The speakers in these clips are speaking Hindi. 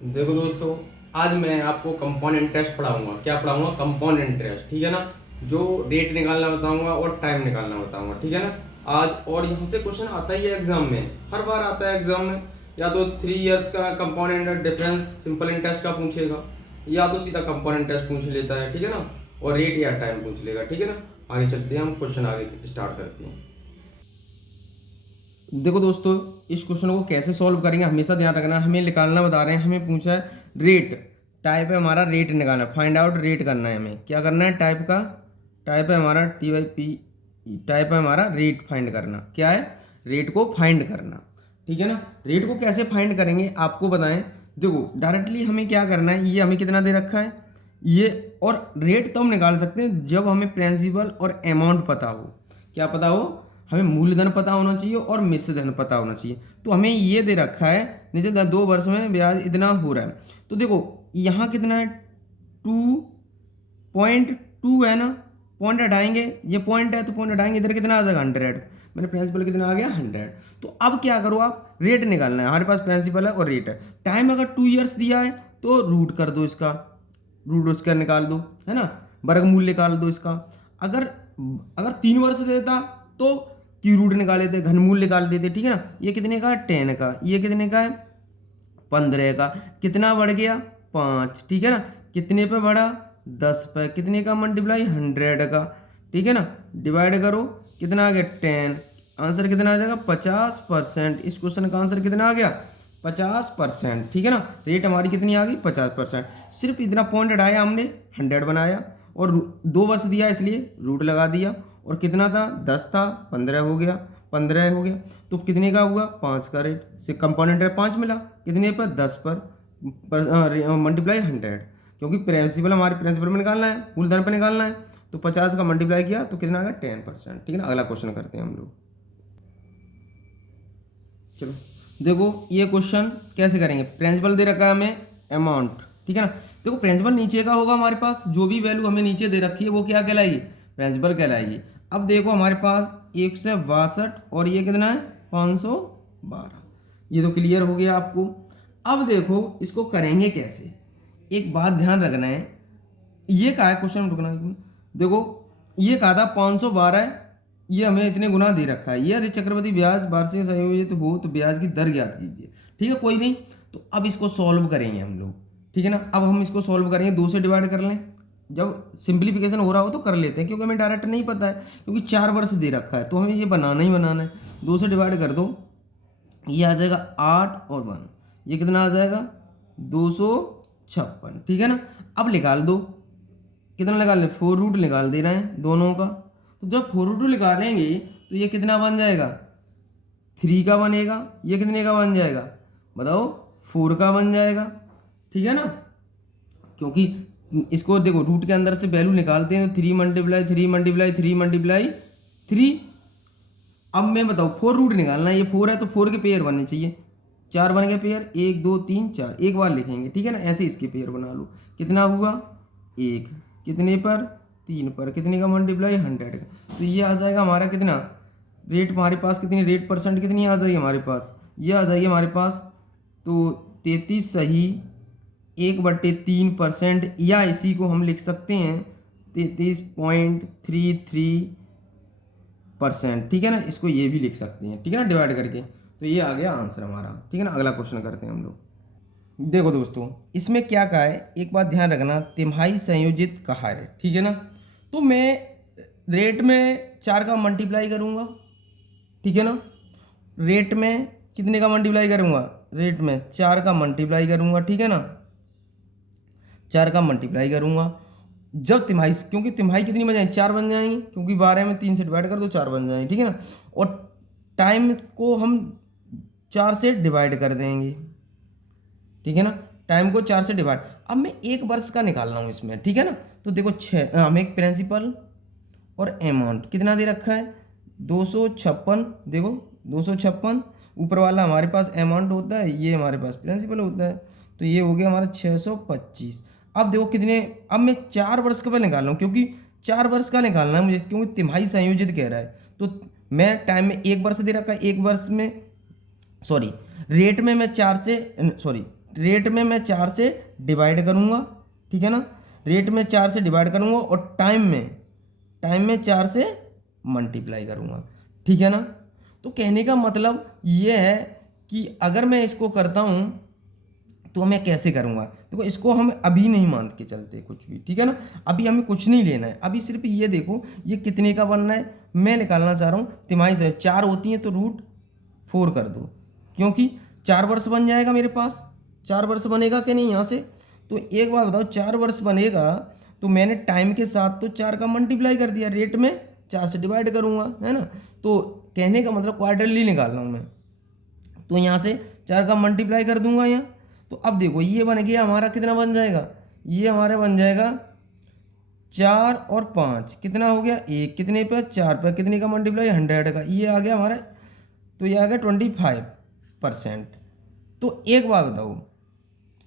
देखो दोस्तों, आज मैं आपको कंपाउंड इंटरेस्ट पढ़ाऊंगा। क्या पढ़ाऊंगा? कंपाउंड इंटरेस्ट, ठीक है ना। जो रेट निकालना बताऊंगा और टाइम निकालना बताऊंगा, ठीक है ना। आज और यहाँ से क्वेश्चन आता ही है एग्जाम में, हर बार आता है एग्जाम में। या तो 3 इयर्स का compound interest difference simple interest का पूछेगा, या तो सीधा कंपाउंड इंटरेस्ट पूछ लेता है, ठीक है ना। और रेट या टाइम पूछ लेगा, ठीक है ना। आगे चलते हैं, हम क्वेश्चन आगे स्टार्ट करते हैं। देखो दोस्तों, इस क्वेश्चन को कैसे सॉल्व करेंगे हमेशा ध्यान रखना। हमें निकालना बता रहे हैं, हमें पूछा है रेट। टाइप है हमारा रेट निकालना, फाइंड आउट रेट करना है। हमें क्या करना है? टाइप का टाइप है हमारा TYP, टाइप है हमारा रेट फाइंड करना। क्या है? रेट को फाइंड करना, ठीक है ना। रेट को कैसे फाइंड करेंगे आपको बताएं। देखो डायरेक्टली हमें क्या करना है, ये हमें कितना दे रखा है ये, और रेट तो हम निकाल सकते हैं जब हमें प्रिंसिपल और अमाउंट पता हो। क्या पता हो? हमें मूलधन पता होना चाहिए और मिश्र धन पता होना चाहिए। तो हमें ये दे रखा है, नीचे 2 वर्ष में ब्याज इतना हो रहा है। तो देखो यहाँ कितना है, 2.2 है ना। पॉइंट हटाएंगे, ये पॉइंट है तो पॉइंट हटाएंगे, इधर कितना आ जाएगा 100। मैंने प्रिंसिपल कितना आ गया 100। तो अब क्या करो, आप रेट निकालना है। हमारे पास प्रिंसिपल है और रेट है। टाइम अगर 2 इयर्स दिया है तो रूट कर दो इसका, रूट उसका निकाल दो, है ना। वर्गमूल निकाल दो इसका। अगर अगर 3 वर्ष देता तो की रूट निकाल लेते, घनमूल निकाल देते, ठीक है ना। ये कितने का है? 10 का। ये कितने का है? 15 का। कितना बढ़ गया? 5, ठीक है ना। कितने पे बढ़ा? 10 पे। कितने का मल्टीप्लाई? 100 का, ठीक है ना। डिवाइड करो, कितना आ गया? 10। आंसर कितना आ जाएगा? 50%। इस क्वेश्चन का आंसर कितना आ गया? 50%, ठीक है ना। रेट हमारी कितनी आ गई? 50%। सिर्फ इतना पॉइंट हटाया हमने, 100 बनाया, और 2 वर्ष दिया इसलिए रूट लगा दिया। और कितना था? 10 था, 15 हो गया, 15 हो गया। तो कितने का हुआ? 5 का रेट से कंपोनेंट रेट 5 मिला। कितने पर? 10 पर मल्टीप्लाई 100, क्योंकि प्रिंसिपल हमारे प्रिंसिपल में निकालना है, मूलधन पर निकालना है। तो 50 का मल्टीप्लाई किया तो कितना आ गया? 10%, ठीक है ना। अगला क्वेश्चन करते हैं हम लोग। चलो देखो ये क्वेश्चन कैसे करेंगे। प्रिंसिपल दे रखा है हमें, अमाउंट, ठीक है ना। देखो प्रिंसिपल नीचे का होगा हमारे पास, जो भी वैल्यू हमें नीचे दे रखी है वो क्या कहलाएगी? प्रिंसिपल कहलाएगी। अब देखो हमारे पास 162 और ये कितना है? 512। ये तो क्लियर हो गया आपको। अब देखो इसको करेंगे कैसे। एक बात ध्यान रखना है, ये कहा है क्वेश्चन में, रुकना एक मिनट। देखो ये कहा था 512, ये हमें इतने गुना दे रखा है। ये यदि चक्रवृद्धि ब्याज वार्षिक संयोजित हो तो ब्याज की दर ज्ञात कीजिए, ठीक है। कोई नहीं, तो अब इसको सॉल्व करेंगे हम लोग, ठीक है ना। अब हम इसको सॉल्व करेंगे, 2 से डिवाइड कर लें। जब सिंप्लीफिकेशन हो रहा हो तो कर लेते हैं, क्योंकि हमें डायरेक्ट नहीं पता है, क्योंकि 4 वर्ष दे रखा है तो हमें ये बनाना ही बनाना है। 2 से डिवाइड कर दो, ये आ जाएगा 8 और 1, ये कितना आ जाएगा? 256, ठीक है ना। अब निकाल दो, कितना निकाल लें? 4 रूट निकाल दे रहे हैं दोनों का। तो जब 4 रूट निकालेंगे तो ये कितना बन जाएगा? 3 का बनेगा। ये कितने का बन जाएगा बताओ? 4 का बन जाएगा, ठीक है ना। क्योंकि इसको देखो रूट के अंदर से वैल्यू निकालते हैं तो 3 मल्टीप्लाई 3 मल्टीप्लाई 3 मल्टीप्लाई 3। अब मैं बताऊँ 4 रूट निकालना है, ये 4 है तो 4 के पेयर बनने चाहिए। 4 बन गए पेयर, 1 2 3 4, एक बार लिखेंगे, ठीक है ना। ऐसे इसके पेयर बना लो। कितना हुआ? 1। कितने पर? 3 पर। कितने का मल्टीप्लाई? 100 का। तो ये आ जाएगा हमारा कितना रेट, हमारे पास कितनी रेट परसेंट कितनी आ जाएगी हमारे पास? ये आ जाएगी हमारे पास तो 33 सही 1/3%, या इसी को हम लिख सकते हैं 33.33%, ठीक है ना। इसको ये भी लिख सकते हैं, ठीक है ना, डिवाइड करके। तो ये आ गया आंसर हमारा, ठीक है ना। अगला क्वेश्चन करते हैं हम लोग। देखो दोस्तों इसमें क्या कहा है, एक बात ध्यान रखना, तिमाही संयोजित कहा है, ठीक है ना। तो मैं रेट में 4 का मल्टीप्लाई करूँगा, ठीक है ना। रेट में कितने का मल्टीप्लाई करूँगा? रेट में 4 का मल्टीप्लाई करूँगा, ठीक है ना। 4 का मल्टीप्लाई करूँगा जब तिमाही, क्योंकि तिमाही कितनी बन जाएंगी? 4 बन जाएंगी, क्योंकि 12 में 3 से डिवाइड कर दो 4 बन जाएंगी, ठीक है ना। और टाइम को हम 4 से डिवाइड कर देंगे, ठीक है ना। टाइम को 4 से डिवाइड। अब मैं 1 वर्ष का निकाल रहा हूँ इसमें, ठीक है ना। तो देखो हमें एक प्रिंसिपल और अमाउंट कितना दे रखा है? 256। देखो 256, ऊपर वाला हमारे पास अमाउंट होता है, ये हमारे पास प्रिंसिपल होता है। तो ये हो गया हमारा 625। अब देखो कितने, अब मैं 4 वर्ष का निकाल रहा हूँ, क्योंकि 4 वर्ष का निकालना है मुझे, क्योंकि तिमाही संयोजित कह रहा है। तो मैं टाइम में 1 वर्ष दे रखा है, 1 वर्ष में सॉरी रेट में मैं 4 से सॉरी रेट में मैं 4 से डिवाइड करूँगा, ठीक है ना, रेट में 4 से डिवाइड करूँगा और टाइम में 4 से मल्टीप्लाई करूँगा, ठीक है ना। तो कहने का मतलब ये है कि अगर मैं इसको करता हूँ तो मैं कैसे करूँगा। देखो इसको हम अभी नहीं मान के चलते कुछ भी, ठीक है ना, अभी हमें कुछ नहीं लेना है, अभी सिर्फ ये देखो ये कितने का बनना है, मैं निकालना चाह रहा हूँ तिमाही से 4 होती हैं तो √4 कर दो, क्योंकि 4 वर्ष बन जाएगा मेरे पास, 4 वर्ष बनेगा कि नहीं यहाँ से। तो एक बात बताओ, 4 वर्ष बनेगा तो मैंने टाइम के साथ तो 4 का मल्टीप्लाई कर दिया, रेट में 4 से डिवाइड करूँगा, है ना। तो कहने का मतलब क्वार्टरली निकाल रहा हूँ मैं, तो यहाँ से 4 का मल्टीप्लाई कर दूंगा यहाँ। तो अब देखो ये बन गया हमारा, कितना बन जाएगा, ये हमारा बन जाएगा 4 और 5 कितना हो गया 1, कितने पे 4 पे, कितने का मल्टीप्लाई 100 का, ये आ गया हमारा, तो ये आ गया 25%। तो एक बात बताओ,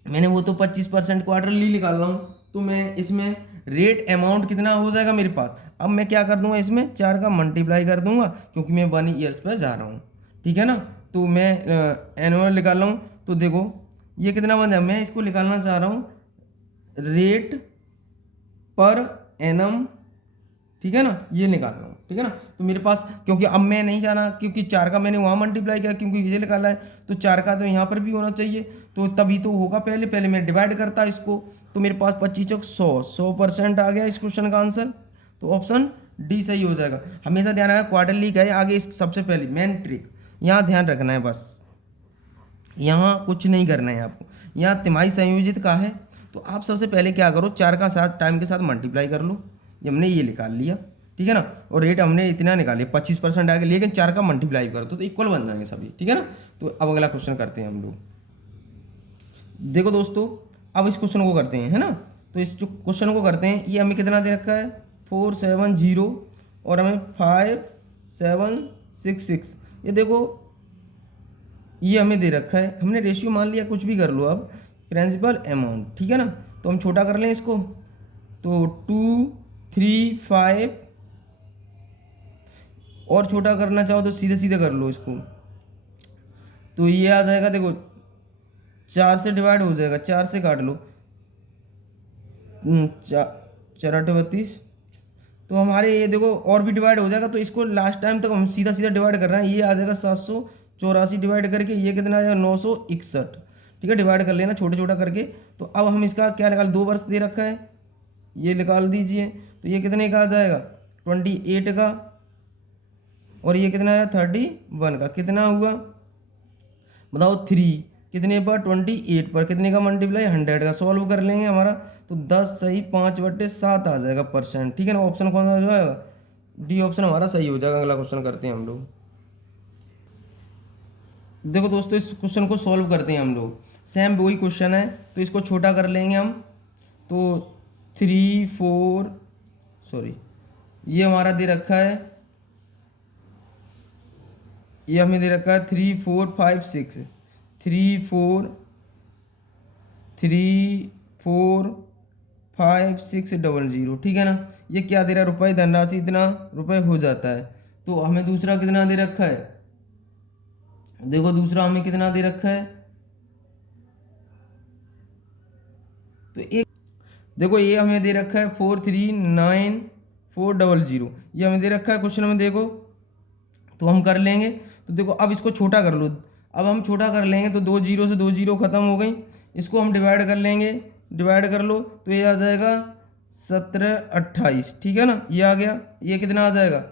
मैंने वो तो 25% क्वार्टरली निकाल रहा हूँ, तो मैं इसमें रेट अमाउंट कितना हो जाएगा मेरे पास। अब मैं क्या कर दूंगा, इसमें 4 का मल्टीप्लाई कर दूंगा क्योंकि मैं 1 ईयर्स पर जा रहा हूँ, ठीक है ना। तो मैं एनुअल निकाल रहा हूँ, तो देखो ये कितना बन जाए, मैं इसको निकालना चाह रहा हूँ रेट पर एनम, ठीक है ना, ये निकाल रहा हूँ, ठीक है ना। तो मेरे पास, क्योंकि अब मैं नहीं जाना, क्योंकि 4 का मैंने वहाँ मल्टीप्लाई किया क्योंकि ये निकाला है, तो 4 का तो यहाँ पर भी होना चाहिए, तो तभी तो होगा, पहले मैं डिवाइड करता इसको, तो मेरे पास 25 चौक 100% आ गया इस क्वेश्चन का आंसर। तो ऑप्शन डी सही हो जाएगा। हमेशा ध्यान रखना क्वार्टरली का है आगे, इस सबसे पहले मेन ट्रिक यहाँ ध्यान रखना है, बस यहाँ कुछ नहीं करना है आपको। यहाँ तिमाही संयोजित का है, तो आप सबसे पहले क्या करो, 4 का साथ टाइम के साथ मल्टीप्लाई कर लो, ये हमने ये निकाल लिया, ठीक है ना, और रेट हमने इतना निकाले 25% आ गया, लेकिन 4 का मल्टीप्लाई करो तो इक्वल बन जाएंगे सभी, ठीक है ना। तो अब अगला क्वेश्चन करते हैं हम लोग। देखो दोस्तों, अब इस क्वेश्चन को करते हैं, है ना। तो इस जो क्वेश्चन को करते हैं, ये हमें कितना दे रखा है 470 और हमें 5766, ये देखो ये हमें दे रखा है, हमने रेशियो मान लिया, कुछ भी कर लो अब, प्रिंसिपल अमाउंट, ठीक है ना। तो हम छोटा कर लें इसको, तो 2 3 5, और छोटा करना चाहो तो सीधे सीधे कर लो इसको, तो ये आ जाएगा, देखो 4 से डिवाइड हो जाएगा, 4 से काट लो, 4 8 32, तो हमारे ये देखो और भी डिवाइड हो जाएगा, तो इसको लास्ट टाइम तक हम सीधा सीधा डिवाइड कर रहे हैं, ये आ जाएगा 784 डिवाइड करके, ये कितना आ जाएगा 961, ठीक है, डिवाइड कर लेना छोटा छोटा करके। तो अब हम इसका क्या निकाल, 2 वर्ष दे रखा है, ये निकाल दीजिए, तो ये कितने का आ जाएगा 28 का, और ये कितना है 31 का, कितना हुआ बताओ 3 कितने पर 28 पर, कितने का मल्टीप्लाई 100 का, सॉल्व कर लेंगे हमारा, तो 10 सही 5/7 आ जाएगा %, ठीक है ना। ऑप्शन कौन सा हो जाएगा, डी ऑप्शन हमारा सही हो जाएगा। अगला क्वेश्चन करते हैं हम लोग। देखो दोस्तों, इस क्वेश्चन को सॉल्व करते हैं हम लोग, सेम वही क्वेश्चन है, तो इसको छोटा कर लेंगे हम, तो 3 4 सॉरी ये हमारा दे रखा है, ये हमें दे रखा है 3 4 5 6 3 4 5 6 00, ठीक है ना। ये क्या दे रहा है रुपये, धनराशि इतना रुपये हो जाता है। तो हमें दूसरा कितना दे रखा है, देखो दूसरा हमें कितना दे रखा है, तो एक देखो ये हमें दे रखा है 439,400, ये हमें दे रखा है क्वेश्चन में, देखो तो हम कर लेंगे। तो देखो अब इसको छोटा कर लो, अब हम छोटा कर लेंगे, तो 2 0 से 2 0 खत्म हो गई, इसको हम डिवाइड कर लेंगे, डिवाइड कर लो, तो ये आ जाएगा 17 28, ठीक है ना, ये आ गया, ये कितना आ जाएगा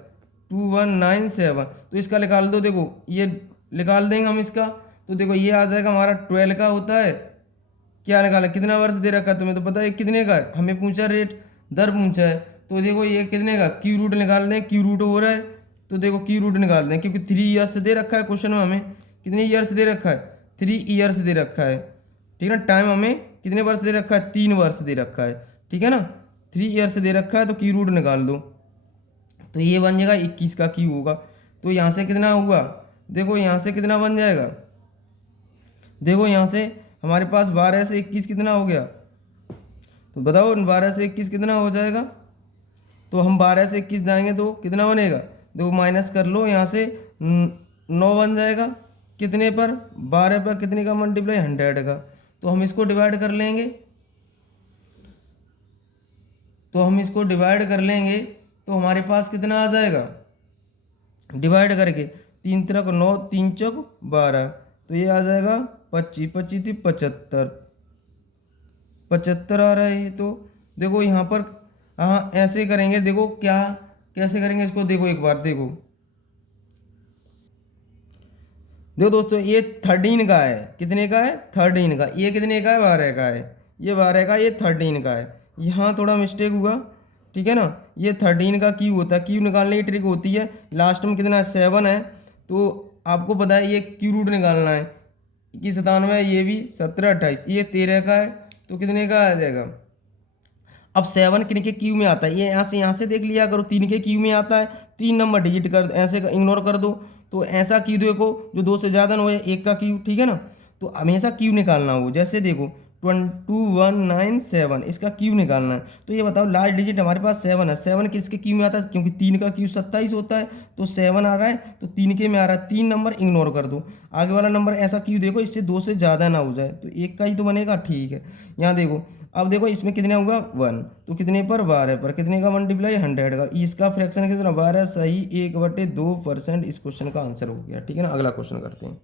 2197, तो इसका निकाल दो, देखो ये निकाल देंगे हम इसका, तो देखो ये आ जाएगा हमारा 12 का होता है, क्या निकाला, कितना वर्ष दे रखा है तुम्हें तो पता है, कितने का हमें पूछा, रेट दर पूछा है, तो देखो ये कितने का, क्यू रूट निकाल दें, क्यू रूट हो रहा है, तो देखो क्यू रूट निकाल दें, क्योंकि 3 ईयर्स दे रखा है क्वेश्चन में, हमें कितने ईयर्स दे रखा है 3 ईयर्स दे रखा है, ठीक है ना। टाइम हमें कितने वर्ष दे रखा है 3 वर्ष दे रखा है, ठीक है ना, 3 ईयर्स दे रखा है, तो क्यू रूट निकाल दो, तो ये बन जाएगा 21 का क्यू होगा। तो यहाँ से कितना हुआ, देखो यहाँ से कितना बन जाएगा, देखो यहाँ से हमारे पास 12 से 21 कितना हो गया, तो बताओ 12 से 21 कितना हो जाएगा, तो हम 12 से 21 जाएंगे तो कितना बनेगा, देखो माइनस कर लो, यहाँ से 9 बन जाएगा, कितने पर 12 पर, कितने का मल्टीप्लाई 100 का, तो हम इसको डिवाइड कर लेंगे, तो हमारे पास कितना आ जाएगा, डिवाइड करके 3 तिरक 9, 3 चौक 12, तो ये आ जाएगा 25, 25 थी 75, 75 आ रहा है। तो देखो यहाँ पर हाँ ऐसे करेंगे, देखो क्या कैसे करेंगे इसको, देखो एक बार देखो दोस्तों, ये 13 का है, कितने का है 13 का, ये कितने का है 12 का है, ये 12 का, ये 13 का है। यहाँ थोड़ा मिस्टेक हुआ, ठीक है ना। ये 13 का क्यू होता है, क्यू निकालने की ट्रिक होती है, लास्ट में कितना है 7 है, तो आपको पता है ये क्यू रूट निकालना है कि 97 है, ये भी 17, 28, ये 13 का है, तो कितने का आ जाएगा। अब 7 किन के क्यू में आता है, ये यहाँ से देख लिया करो, 3 के क्यू में आता है, 3 नंबर डिजिट कर ऐसे इग्नोर कर दो, तो ऐसा क्यू देखो जो 2 से ज़्यादा ना हो, 1 का क्यू, ठीक है ना। तो हमेशा क्यू निकालना हो, जैसे देखो 2197 इसका क्यू निकालना है, तो ये बताओ लास्ट डिजिट हमारे पास 7 है, 7 किसके क्यू में आता है, क्योंकि 3 का क्यू 27 होता है, तो 7 आ रहा है, तो 3 के में आ रहा है, 3 नंबर इग्नोर कर दो, आगे वाला नंबर ऐसा क्यू देखो इससे 2 से ज़्यादा ना हो जाए, तो 1 का ही तो बनेगा, ठीक है। यहाँ देखो अब देखो इसमें कितने होगा 1, तो कितने पर 12 पर, कितने का मल्टीप्लाई 100 का, इसका फ्रैक्शन कितना 12, सही 1/2%, इस क्वेश्चन का आंसर हो गया, ठीक है ना। अगला क्वेश्चन करते हैं।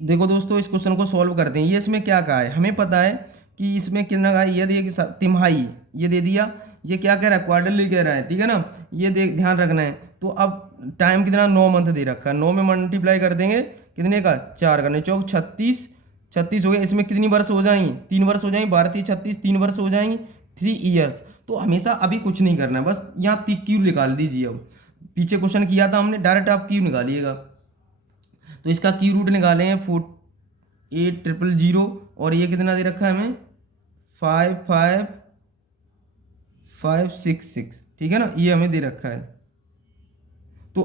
देखो दोस्तों इस क्वेश्चन को सॉल्व करते हैं। ये इसमें क्या कहा है, हमें पता है कि इसमें कितना कहा है, ये दिया कि तिमाही, ये दे दिया, ये क्या कह रहा है क्वार्टरली कह रहा है, ठीक है ना, ये देख ध्यान रखना है। तो अब टाइम कितना 9 मंथ दे रखा है, 9 में मल्टीप्लाई कर देंगे कितने का 4 करने, चौक 36, 36 हो गया। इसमें कितनी वर्ष हो जाएंगी 3 वर्ष हो जाएंगी, 12 36 3 वर्ष हो जाएंगी 3 ईयर्स। तो हमेशा अभी कुछ नहीं करना है, बस यहाँ क्यू निकाल दीजिए। अब पीछे क्वेश्चन किया था हमने, डायरेक्ट आप क्यू निकालिएगा, तो इसका क्यू रूट निकालेंगे 4800, और ये कितना दे रखा है हमें 55566, ठीक है ना, ये हमें दे रखा है। तो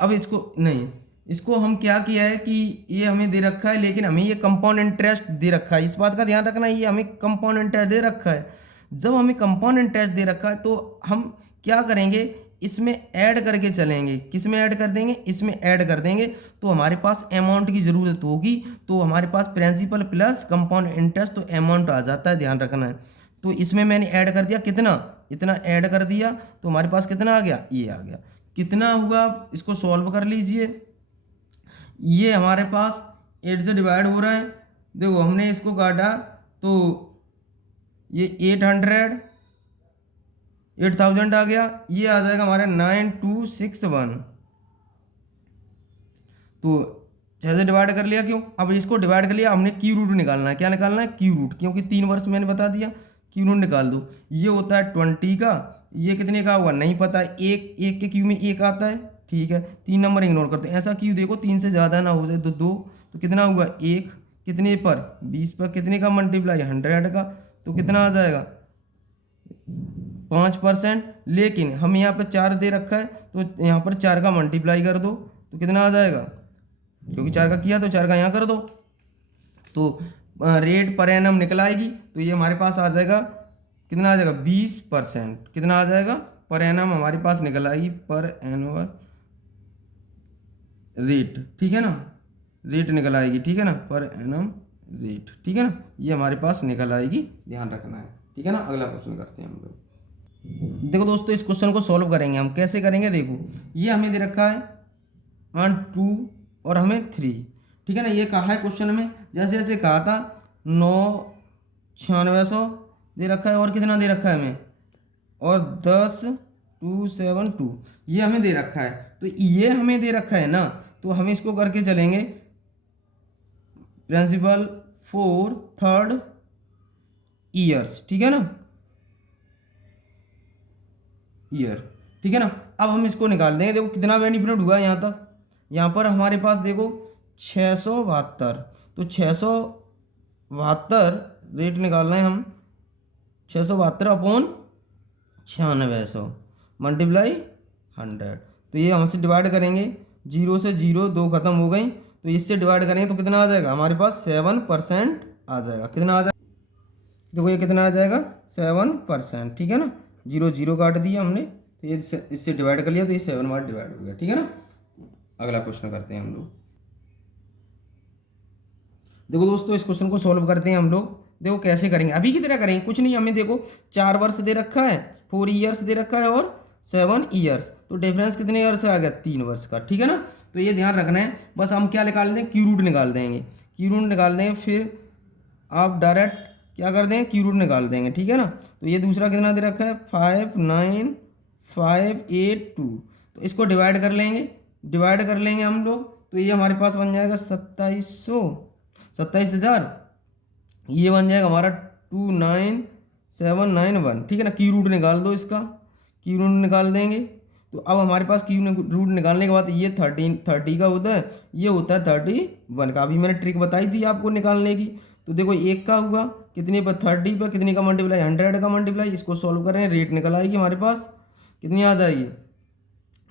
अब इसको नहीं, इसको हम क्या किया है कि ये हमें दे रखा है, लेकिन हमें ये कंपाउंड इंटरेस्ट दे रखा है, इस बात का ध्यान रखना, ये हमें कंपाउंड इंटरेस्ट दे रखा है। जब हमें कंपाउंड इंटरेस्ट दे रखा है तो हम क्या करेंगे, इसमें ऐड करके चलेंगे, किस में ऐड कर देंगे, इसमें ऐड कर देंगे, तो हमारे पास अमाउंट की ज़रूरत होगी, तो हमारे पास प्रिंसिपल प्लस कंपाउंड इंटरेस्ट, तो अमाउंट आ जाता है, ध्यान रखना है। तो इसमें मैंने ऐड कर दिया, कितना, इतना ऐड कर दिया, तो हमारे पास कितना आ गया, ये आ गया। कितना हुआ, इसको सॉल्व कर लीजिए। ये हमारे पास 8 से डिवाइड हो रहा है, देखो हमने इसको काटा तो ये 8000 आ गया, ये आ जाएगा हमारा 9261, तो 6 से डिवाइड कर लिया, क्यों, अब इसको डिवाइड कर लिया, हमने क्यू रूट निकालना है, क्या निकालना है क्यू रूट, क्योंकि 3 वर्ष मैंने बता दिया, क्यू रूट निकाल दो। ये होता है 20 का, ये कितने का हुआ नहीं पता, एक के क्यू में 1 आता है, ठीक है, 3 नंबर इग्नोर करते हैं, ऐसा क्यू देखो 3 से ज़्यादा ना हो जाए, तो 2, तो कितना हुआ 1, कितने पर 20 पर, कितने का मल्टीप्लाई 100 का, तो कितना आ जाएगा 5%, लेकिन हम यहाँ पे 4 दे रखा है, तो यहाँ पर 4 का मल्टीप्लाई कर दो, तो कितना आ जाएगा, क्योंकि 4 का किया तो 4 का यहाँ कर दो, तो रेट पर एनम निकल आएगी, तो ये हमारे पास आ जाएगा कितना आ जाएगा 20%, कितना आ जाएगा पर एनम हमारे पास निकल आएगी, पर एनुअल रेट, ठीक है ना, रेट निकल आएगी, ठीक है ना, पर एनम रेट, ठीक है ना, ये हमारे पास निकल आएगी, ध्यान रखना है, ठीक है ना। अगला क्वेश्चन करते हैं हम लोग। देखो दोस्तों इस क्वेश्चन को सॉल्व करेंगे हम, कैसे करेंगे, देखो ये हमें दे रखा है 1 2 और हमें 3, ठीक है ना, ये कहा है क्वेश्चन में, जैसे जैसे कहा था 99600 दे रखा है, और कितना दे रखा है हमें, और 10272 ये हमें दे रखा है, तो ये हमें दे रखा है ना, तो हम इसको करके चलेंगे प्रिंसिपल फॉर 3rd ईयर्स, ठीक है ना, ईयर, ठीक है ना। अब हम इसको निकाल देंगे, देखो कितना बेनिफिट हुआ यहाँ तक, यहाँ पर हमारे पास देखो 672, तो 672 रेट निकालना है हम, 672/9600 मल्टीप्लाई 100, तो ये हमसे डिवाइड करेंगे, 0 से 0 2 खत्म हो गई, तो इससे डिवाइड करेंगे तो कितना आ जाएगा हमारे पास 7% आ जाएगा, कितना आ जाएगा, देखो ये कितना आ जाएगा 7%, ठीक है ना, 0 0 काट दिया हमने, तो ये इससे डिवाइड कर लिया, तो ये 7 बार डिवाइड हो गया, ठीक है ना। अगला क्वेश्चन करते हैं हम लोग। देखो दोस्तों, इस क्वेश्चन को सॉल्व करते हैं हम लोग। देखो कैसे करेंगे, अभी की तरह करेंगे, कुछ नहीं, हमें देखो 4 वर्ष दे रखा है, 4 ईयर्स दे रखा है और 7 ईयर्स, तो डिफरेंस कितने ईयर से आ गया, 3 वर्ष का, ठीक है ना। तो ये ध्यान रखना है। बस हम क्या निकाल देंगे, क्यू रूट निकाल देंगे, क्यू रूट निकाल देंगे, फिर आप डायरेक्ट क्या कर देंगे, क्यू रूट निकाल देंगे, ठीक है ना। तो ये दूसरा कितना दे रखा है, 59582, तो इसको डिवाइड कर लेंगे, डिवाइड कर लेंगे हम लोग, तो ये हमारे पास बन जाएगा 27,000, ये बन जाएगा हमारा 29791, ठीक है ना। की रूट निकाल दो इसका, की रूट निकाल देंगे। तो अब हमारे पास की रूट निकालने के बाद ये 30 का होता है, ये होता है 31 का। अभी मैंने ट्रिक बताई थी आपको निकालने की। तो देखो एक का हुआ कितने पर, 30 पर, कितने का मल्टीप्लाई, 100 का मल्टीप्लाई। इसको सॉल्व करें, रेट निकल आएगी हमारे पास, कितनी आ जाएगी,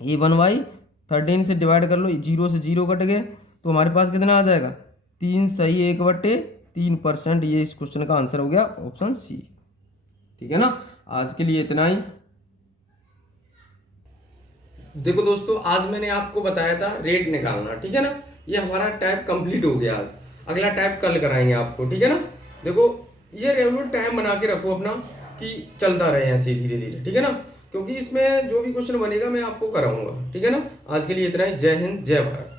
ये 1/13 से डिवाइड कर लो, 0 से 0 कट गए, तो हमारे पास कितना आ जाएगा, 3 सही 1/3%। ये इस क्वेश्चन का आंसर हो गया ऑप्शन सी, ठीक है ना। आज के लिए इतना ही। देखो दोस्तों, आज मैंने आपको बताया था रेट निकालना, ठीक है ना। ये हमारा टाइप कंप्लीट हो गया आज, अगला टाइप कल कराएंगे आपको, ठीक है ना। देखो ये रेगुलर टाइम बना के रखो अपना, कि चलता रहे ऐसे धीरे धीरे, ठीक है ना, क्योंकि इसमें जो भी क्वेश्चन बनेगा मैं आपको कराऊंगा, ठीक है ना। आज के लिए इतना ही। जय हिंद, जय भारत।